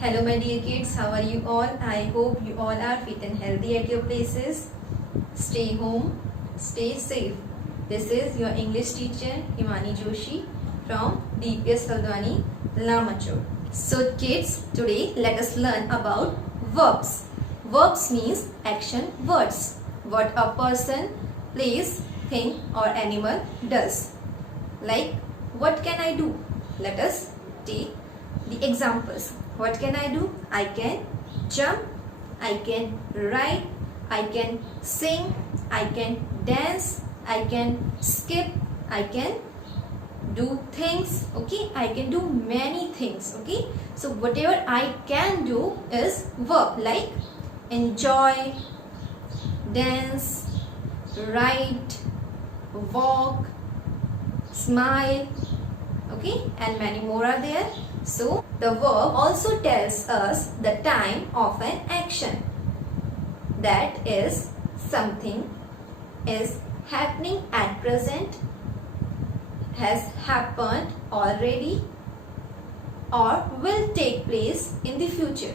Hello my dear kids, how are you all? I hope you all are fit and healthy at your places. Stay home, stay safe. This is your English teacher Himani Joshi from DPS Haldwani, Lamachur. So kids, today let us learn about verbs. Verbs means action words. What a person, place, thing or animal does. Like, what can I do? Let us take the examples. What can I do? I can jump, I can ride, I can sing, I can dance, I can skip, I can do things, okay? I can do many things, okay? So whatever I can do is verb, like enjoy, dance, ride, walk, smile, okay, and many more are there. So the verb also tells us the time of an action, that is something is happening at present, has happened already, or will take place in the future.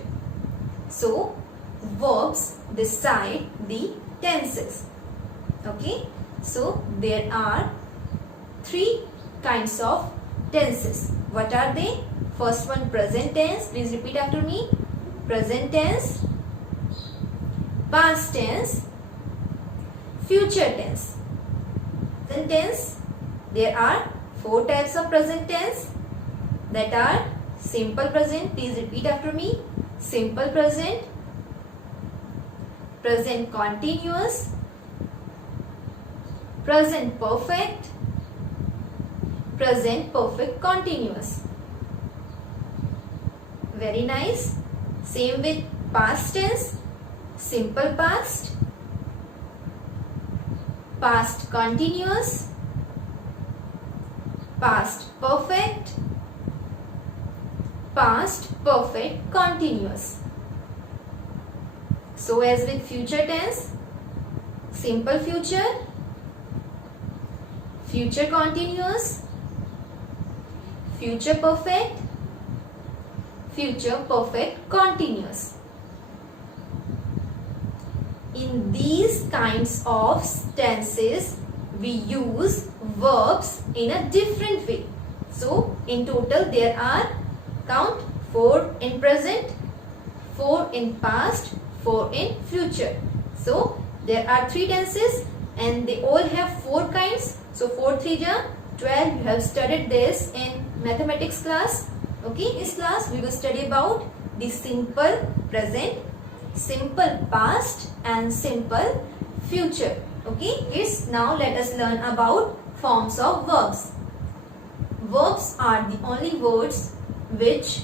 So verbs decide the tenses, okay? So there are three kinds of tenses. What are they? First one, present tense. Please repeat after me. Present tense, past tense, future tense. Present tense, there are four types of present tense, that are simple present. Please repeat after me. Simple present, present continuous, present perfect, present perfect continuous. Very nice. Same with past tense, simple past, past continuous, past perfect, past perfect continuous. So as with future tense, simple future, future continuous, future perfect, future perfect continuous. In these kinds of tenses, we use verbs in a different way. So in total there are, count, 4 in present, 4 in past, 4 in future. So there are 3 tenses and they all have 4 kinds. So 4 3 are 12. You have studied this in mathematics class. Okay, in this class we will study about the simple present, simple past and simple future. Okay, kids, now let us learn about forms of verbs. Verbs are the only words which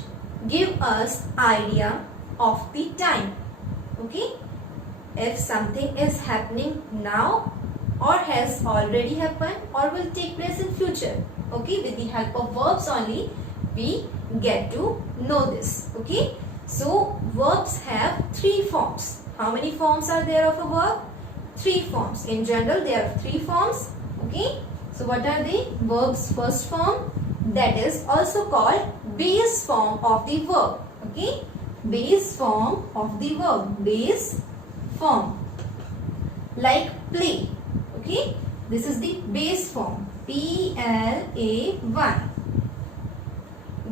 give us idea of the time. Okay, if something is happening now or has already happened or will take place in future. Okay, with the help of verbs only we get to know this. Okay, so verbs have 3 forms. How many forms are there of a verb? 3 forms. In general there are 3 forms. Okay, so what are they? Verbs first form, that is also called base form of the verb. Okay, base form of the verb, base form, like play. Okay, this is the base form, P-L-A-Y.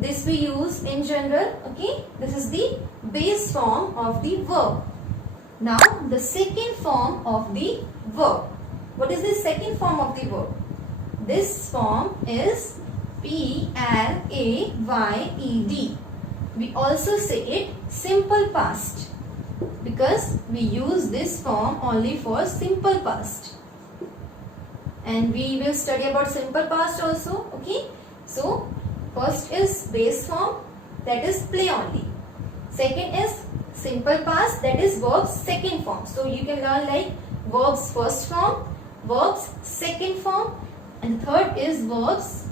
This we use in general. Okay, this is the base form of the verb. Now the second form of the verb. What is the second form of the verb? This form is P-L-A-Y-E-D. We also say it simple past because we use this form only for simple past. And we will study about simple past also. Okay, so first is base form, that is play only. Second is simple past, that is verbs second form. So you can learn like verbs first form, verbs second form, and third is verbs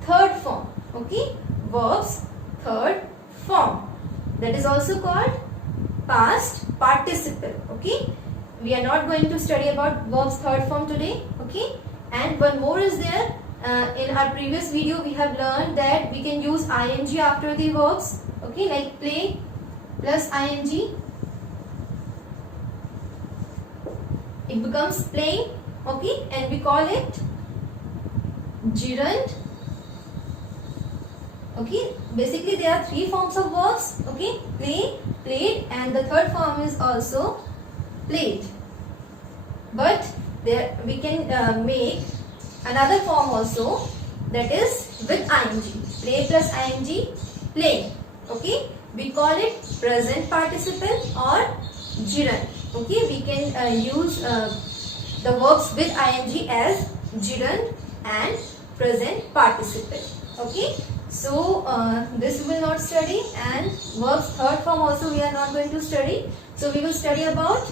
third form. Okay, verbs third form, that is also called past participle. Okay, we are not going to study about verbs third form today. Okay, and one more is there, in our previous video we have learned that we can use ing after the verbs. Okay, like play plus ing, it becomes playing. Okay, and we call it gerund. Okay, basically there are three forms of verbs. Okay, play, played, and the third form is also played. But there we can make another form also, that is with ing. Play plus ing, playing. Okay, we call it present participle or gerund. Okay, we can use the verbs with ing as gerund and present participle. Okay, so this we will not study, and verbs third form also we are not going to study. So we will study about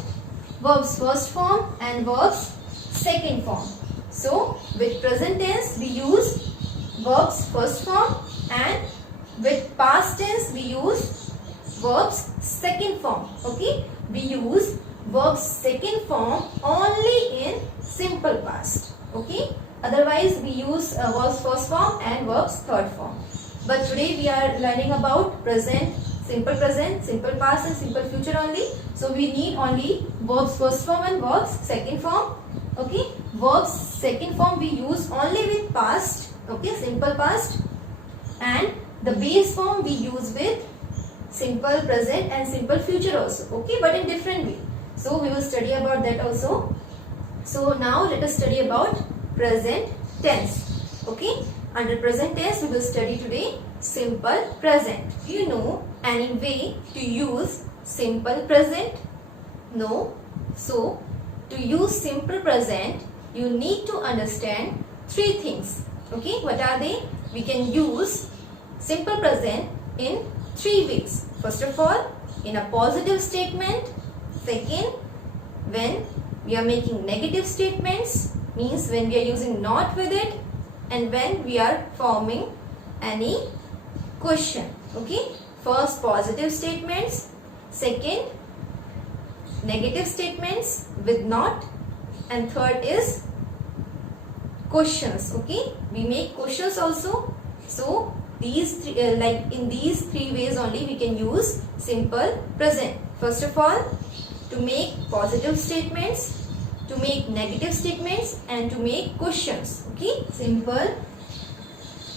verbs first form and verbs second form. So with present tense we use verbs first form, and with past tense we use verbs second form. Okay, we use verbs second form only in simple past. Okay, otherwise we use verbs first form and verbs third form. But today we are learning about present, simple past and simple future only. So we need only verbs first form and verbs second form. Okay, verbs second form we use only with past. Okay, simple past, and the base form we use with simple present and simple future also. Okay, but in different way. So we will study about that also. So now let us study about present tense. Okay, under present tense we will study today simple present. Do you know any way to use simple present? No. So to use simple present you need to understand three things. Okay, what are they? We can use simple present in three ways. First of all, in a positive statement. Second, when we are making negative statements, means when we are using not with it, and when we are forming any question. Okay, first positive statements, second negative statements with not, and third is questions. Okay, we make questions also. So these three, like in these three ways only we can use simple present. First of all, to make positive statements, to make negative statements, and to make questions. Okay, simple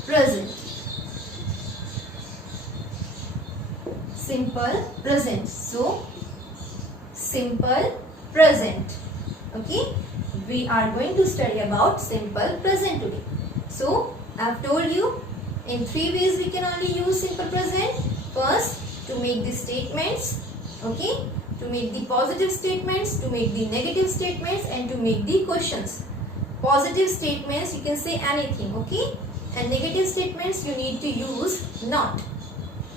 present. Simple present. So simple present. Okay, we are going to study about simple present today. So I have told you in three ways we can only use simple present. First, to make the statements. Okay, to make the positive statements, to make the negative statements, and to make the questions. Positive statements you can say anything. Okay, and negative statements you need to use not.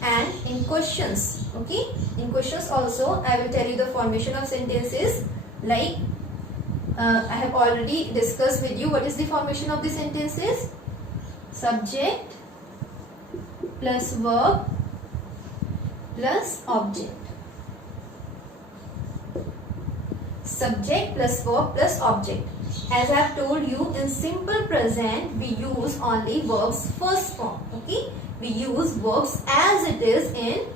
And in questions, okay, in questions also I will tell you the formation of sentences. Like I have already discussed with you what is the formation of the sentences. Subject plus verb plus object. Subject plus verb plus object. As I have told you, in simple present we use only verbs first form. Okay, we use verbs as it is in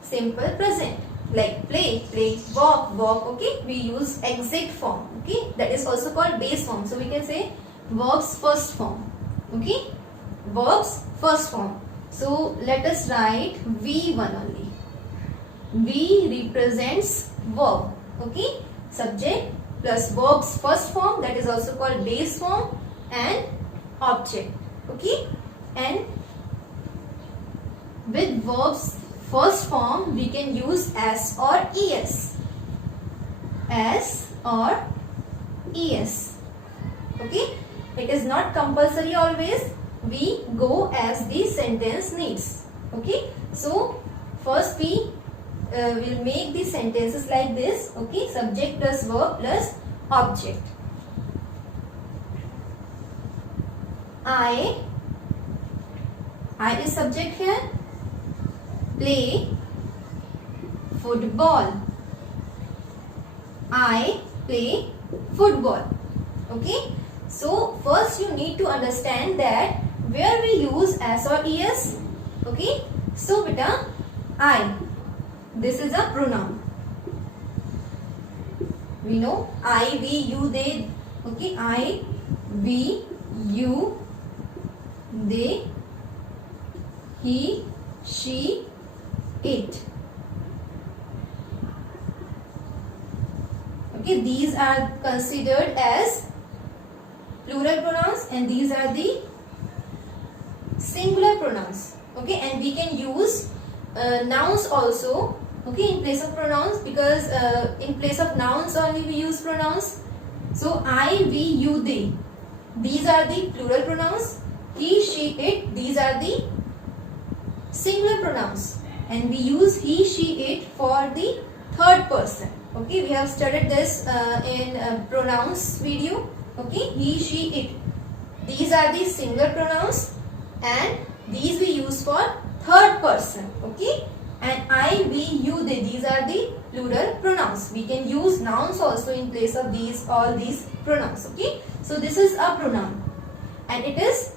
simple present. Like play, play, walk, walk. Okay, we use exact form. Okay, that is also called base form. So we can say verbs first form. Okay, verbs first form. So let us write V1 only. V represents verb. Okay, subject plus verbs first form, that is also called base form, and object. Okay, and with verbs first form we can use S or ES. S or ES. Okay, it is not compulsory always. We go as the sentence needs. Okay, so first we will make the sentences like this. Okay, subject plus verb plus object. I is subject here. Play football. I play football. Okay, So first you need to understand that where we use s or es. Okay. So beta, I. This is a pronoun. We know I, we, you, they. Okay. I, we, you, they, he, she, it. Okay, these are considered as plural pronouns and these are the singular pronouns. Okay, and we can use nouns also. Okay, in place of pronouns, because in place of nouns only we use pronouns. So I, we, you, they. These are the plural pronouns. He, she, it. These are the singular pronouns. And we use he, she, it for the third person. Okay, we have studied this in pronouns video. Okay, he, she, it. These are the singular pronouns and these we use for third person. Okay, and I, we, you, they. These are the plural pronouns. We can use nouns also in place of these, all these pronouns. Okay, so this is a pronoun and it is,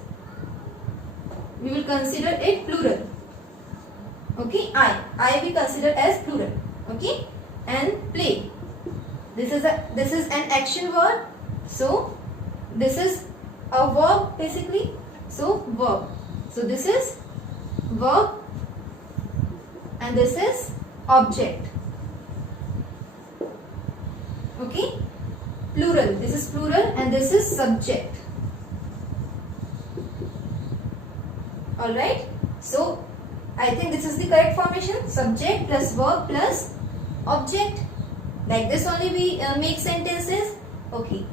we will consider it plural. Okay, I we consider as plural. Okay, and play. This is an action word. So this is a verb basically. So verb. So this is verb and this is object. Okay, plural. This is plural and this is subject. Alright. So I think this is the correct formation. Subject plus verb plus object. Like this only we make sentences. Okay.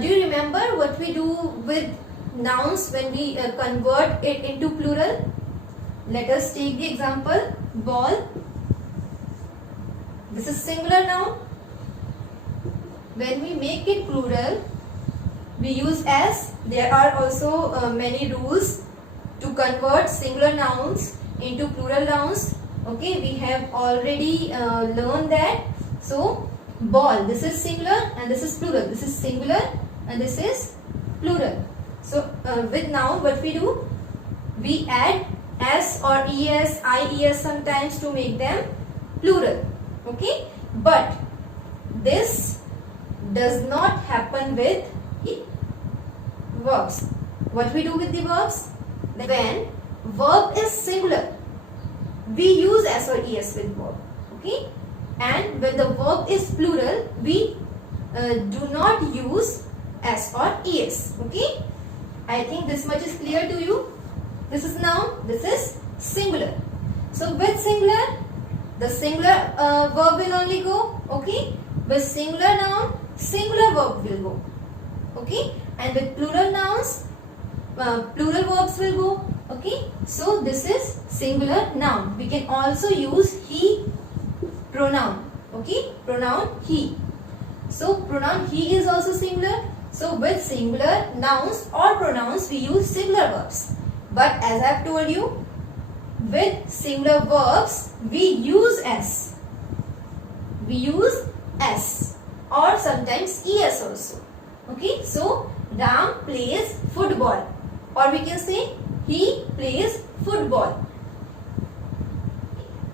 Do you remember what we do with nouns when we convert it into plural? Let us take the example ball. This is singular noun. When we make it plural, we use s. There are also many rules to convert singular nouns into plural nouns. Okay, we have already learned that. So ball, this is singular and this is plural. This is singular and this is plural. So with noun what we do? We add s or es, ies sometimes to make them plural. Okay, but this does not happen with verbs. What we do with the verbs? When verb is singular, we use s or es with verb. Okay, and when the verb is plural, we do not use s or es. Okay, I think this much is clear to you. This is noun, this is singular. So with singular, the singular verb will only go. Okay, with singular noun, singular verb will go. Okay, and with plural nouns, plural verbs will go. Okay, so this is singular noun. We can also use he pronoun. Okay, pronoun he. So pronoun he is also singular. So with singular nouns or pronouns we use singular verbs. But as I have told you, with singular verbs we use s. We use s or sometimes es also. Okay, so Ram plays football, or we can say he plays football.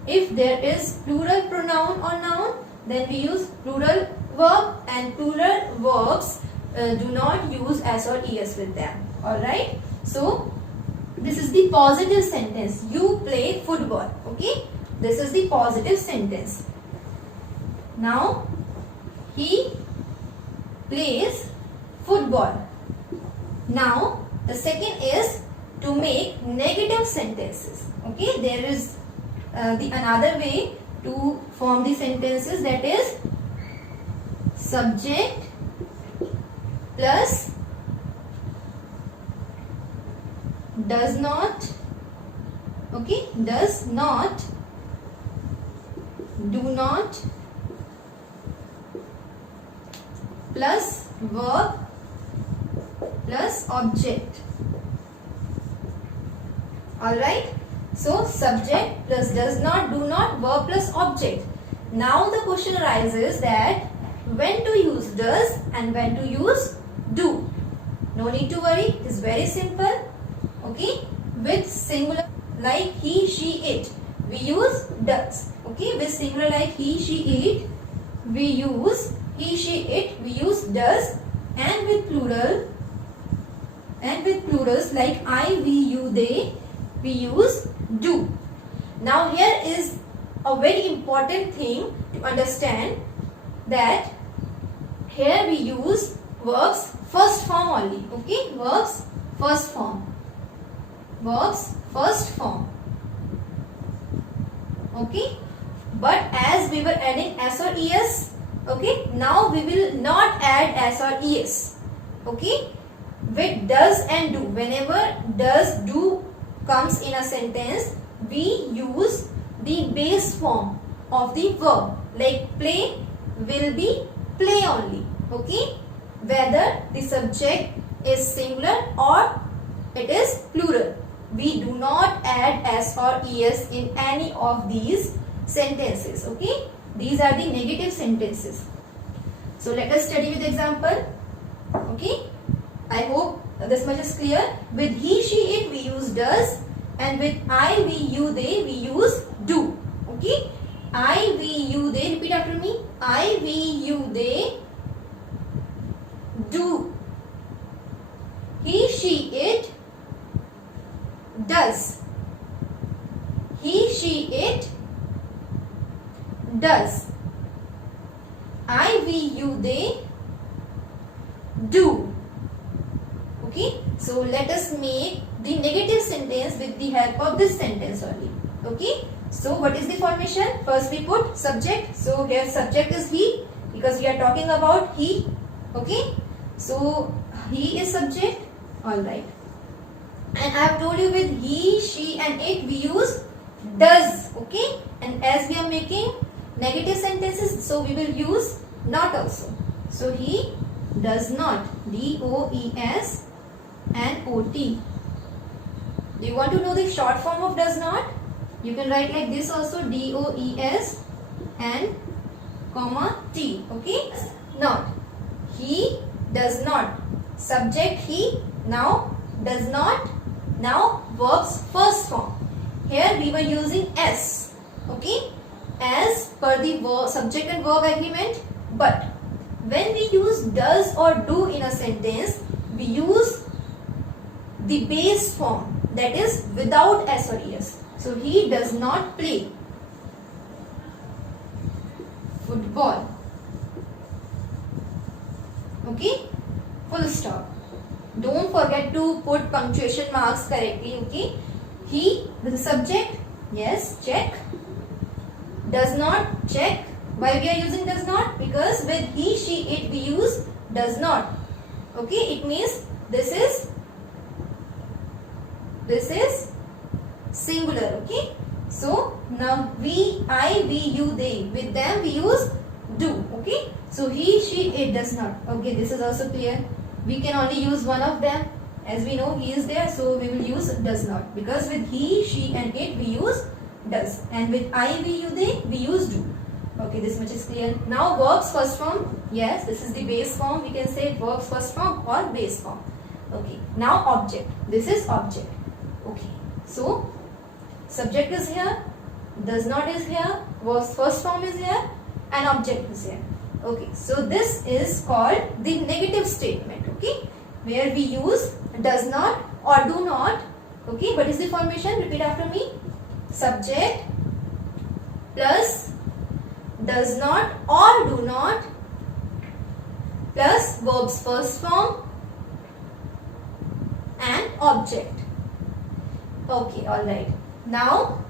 If there is plural pronoun or noun, then we use plural verb, and plural verbs do not use s or es with them. Alright, so this is the positive sentence. You play football. Okay, this is the positive sentence. Now he plays football. Now the second is to make negative sentences. Okay, there is the another way to form the sentences, that is subject plus does not. Okay, does not, do not plus verb plus object. Alright, so subject plus does not, do not, verb plus object. Now the question arises that when to use does and when to use do. No need to worry, it is very simple. Okay, with singular like he, she, it, we use does. Okay, with singular like he, she, it, we use he, she, it, we use does, and with plurals like I, we, you, they, we use do. Now here is a very important thing to understand, that here we use verbs first form only. Okay, verbs first form. Verbs first form. Okay, but as we were adding s or es, okay, now we will not add s or es. Okay, with does and do, whenever does, do comes in a sentence, we use the base form of the verb. Like play will be play only. Okay, whether the subject is singular or it is plural, we do not add s or es in any of these sentences. Okay, these are the negative sentences. So let us study with example. Okay, I hope this much is clear. With he, she, it, we use does, and with I, we, you, they, we use do. Okay, I, we, you, they, repeat after me. I, we, you, they, do. He, she, it, does. He, she, it, does. I, we, you, they, do. Okay, so let us make the negative sentence with the help of this sentence only. Okay, so what is the formation? First we put subject. So here subject is he, because we are talking about he. Okay, so he is subject. Alright, and I have told you with he, she and it we use does. Okay, and as we are making negative sentences, so we will use not also. So he does not, D-O-E-S and O-T. Do you want to know the short form of does not? You can write like this also, D-O-E-S and comma T. Okay, not. He does not. Subject he, now does not, now verbs first form. Here we were using S. Okay, as per the verb, subject and verb agreement. But when we use does or do in a sentence, we use the base form, that is without S or es. So he does not play football. Okay, full stop. Don't forget to put punctuation marks correctly. Okay, he, the subject, yes, check. Does not, check. Why we are using does not? Because with he, she, it we use does not. Okay, it means this is singular. Okay, so now we, I, we, you, they, with them we use do. Okay, so he, she, it does not. Okay, this is also clear. We can only use one of them. As we know he is there, so we will use does not, because with he, she and it we use does, and with I, we, you, they we use do. Okay, this much is clear. Now verbs first form. Yes, this is the base form. We can say verbs first form or base form. Okay, now object. This is object. Okay, so subject is here, does not is here, verbs first form is here, and object is here. Okay, so this is called the negative statement. Okay, where we use does not or do not. Okay, what is the formation? Repeat after me. Subject plus does not or do not plus verbs first form and object. Okay, alright. Now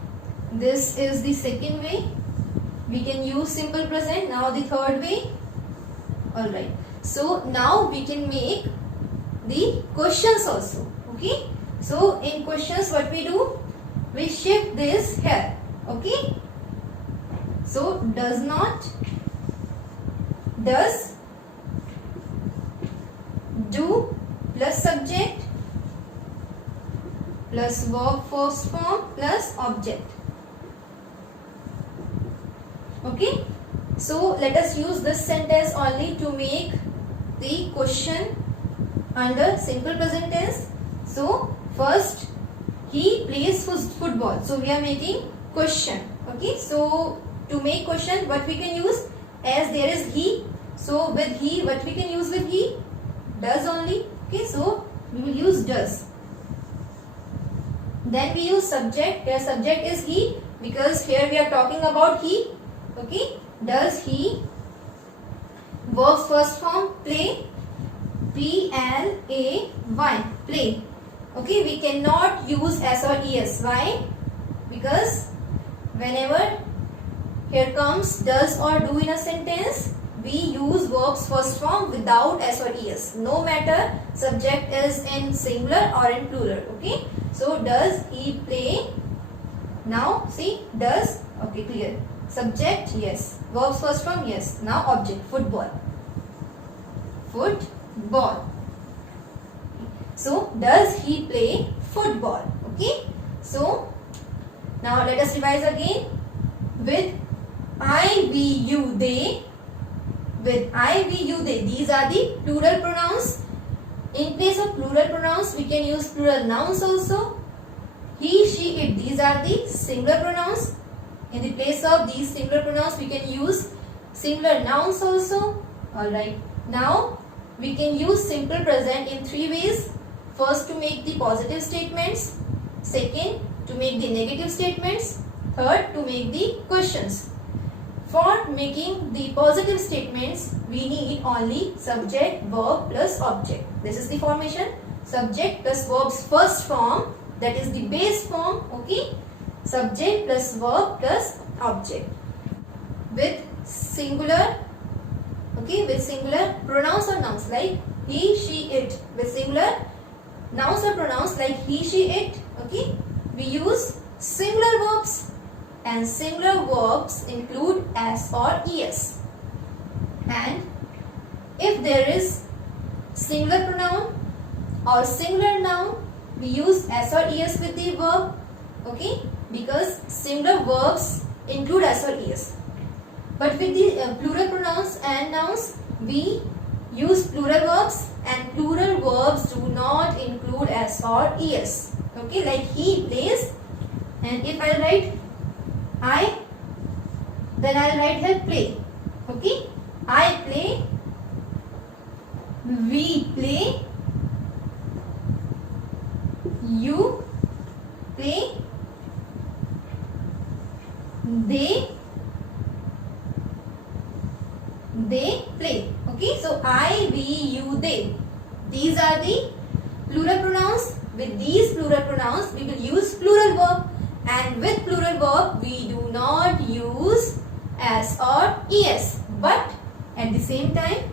this is the second way. We can use simple present. Now the third way. Alright. So now we can make the questions also. Okay. So in questions what we do? We shift this here. Okay. So does not, does, do plus subject plus verb first form plus object. Okay, so let us use this sentence only to make the question under simple present tense. So first he plays football. So we are making question. Okay, so to make question, what we can use, as there is he, so with he, what we can use with he, does only. Okay, so we will use does. Then we use subject. Here subject is he, because here we are talking about he. Okay, does he. Verbs first form play, P-L-A-Y, play. Okay, we cannot use S or ES. Why? Because whenever here comes does or do in a sentence, we use verbs first form without S or ES. No matter subject is in singular or in plural. Okay, so does he play? Now see, does, okay, clear. Subject, yes. Verbs first form, yes. Now object, football. Football. So does he play football? Okay, so now let us revise again. With I, we, you, they. With I, we, you, they. These are the plural pronouns. In place of plural pronouns, we can use plural nouns also. He, she, it. These are the singular pronouns. In the place of these singular pronouns, we can use singular nouns also. Alright. Now, we can use simple present in three ways. First, to make the positive statements. Second, to make the negative statements. Third, to make the questions. For making the positive statements, we need only subject, verb plus object. This is the formation. Subject plus verb's first form, that is the base form. Okay. Subject plus verb plus object. With singular, okay, with singular pronouns or nouns like he, she, it. With singular nouns or pronouns like he, she, it. Okay. We use singular verbs. And singular verbs include S or ES. And if there is singular pronoun or singular noun, we use S or ES with the verb. Okay, because singular verbs include S or ES. But with the plural pronouns and nouns, we use plural verbs, and plural verbs do not include S or ES. Okay, like he plays, and if I write I, then I'll write here play. Okay, I play, we play, you play, they play. Okay, so I, we, you, they. These are the plural pronouns. With these plural pronouns, we will use plural verb. And with plural verb, we do not use S or ES. But at the same time,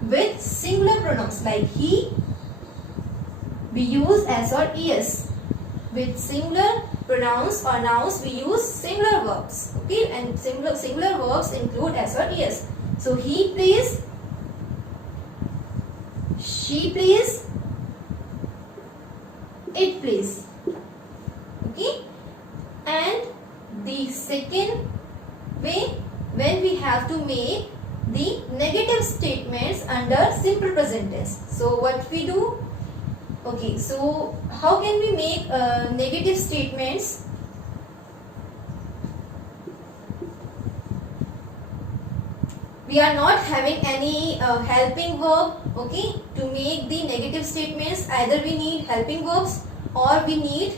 with singular pronouns like he, we use S or ES. With singular pronouns or nouns, we use singular verbs. Okay, and singular verbs include S or ES. So he plays, she plays, it plays. Okay. And the second way, when we have to make the negative statements under simple present tense. So what we do? Okay, so how can we make negative statements? We are not having any helping verb. Okay, to make the negative statements, either we need helping verbs or we need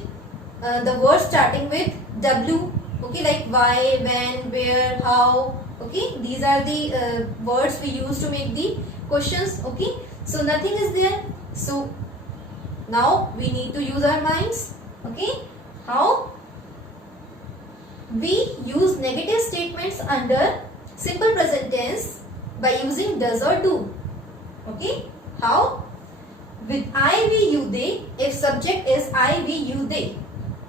the word starting with W. Okay, like why, when, where, how. Okay, these are the words we use to make the questions. Okay, so nothing is there. So now we need to use our minds. Okay, how? We use negative statements under simple present tense by using does or do. Okay, how? With I, we, you, they, if subject is I, we, you, they.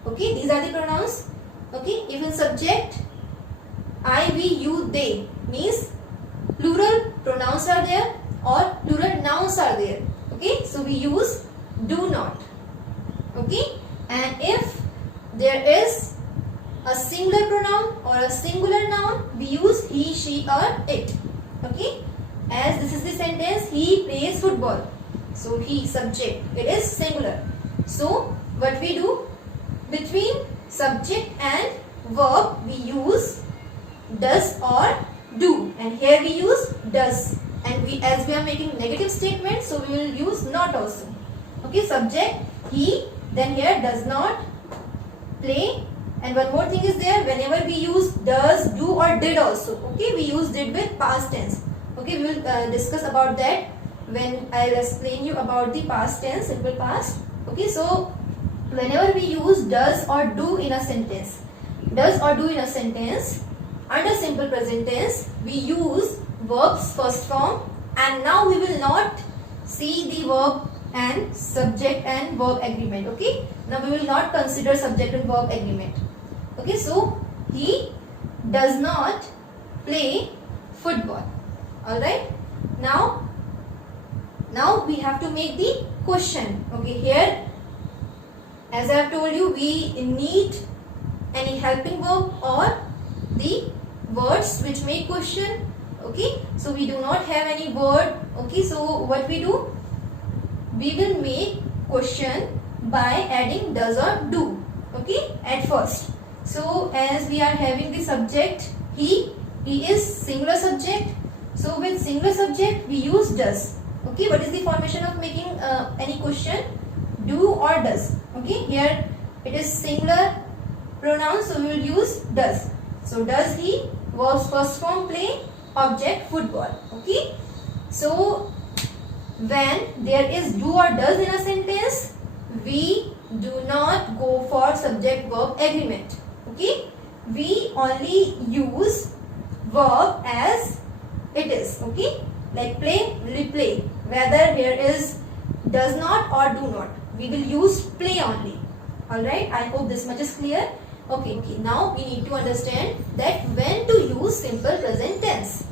Okay, these are the pronouns. Okay, if in subject I, we, you, they means plural pronouns are there or plural nouns are there. Okay, so we use do not. Okay, and if there is a singular pronoun or a singular noun, we use he, she or it. Okay, as this is the sentence, he plays football. So he, subject, it is singular. So what we do, between subject and verb we use does or do, and here we use does, and we, as we are making negative statements, so we will use not also. Okay, subject he, then here does not play, and one more thing is there, whenever we use does, do or did also. Okay, we use did with past tense. Okay, we will discuss about that when I will explain you about the past tense, simple past. Okay, so whenever we use does or do in a sentence, does or do in a sentence, under simple present tense we use verbs first form, and now we will not see the verb and subject and verb agreement. Okay, now we will not consider subject and verb agreement. Okay, so he does not play football. Alright, now we have to make the question. Okay, here as I have told you, we need any helping verb or the words which make question. Okay, so we do not have any word. Okay, so what we do, we will make question by adding does or do. Okay, at first. So as we are having the subject he is singular subject, so with singular subject we use does. Okay, what is the formation of making any question? Do or does. Okay, here it is singular pronoun, so we will use does. So does he, verbs first form play, object football. Okay, so when there is do or does in a sentence, we do not go for subject verb agreement. Okay, we only use verb as it is. Okay, like play, replay, whether here is does not or do not, we will use play only. Alright, I hope this much is clear. Okay, now we need to understand that when to use simple present tense.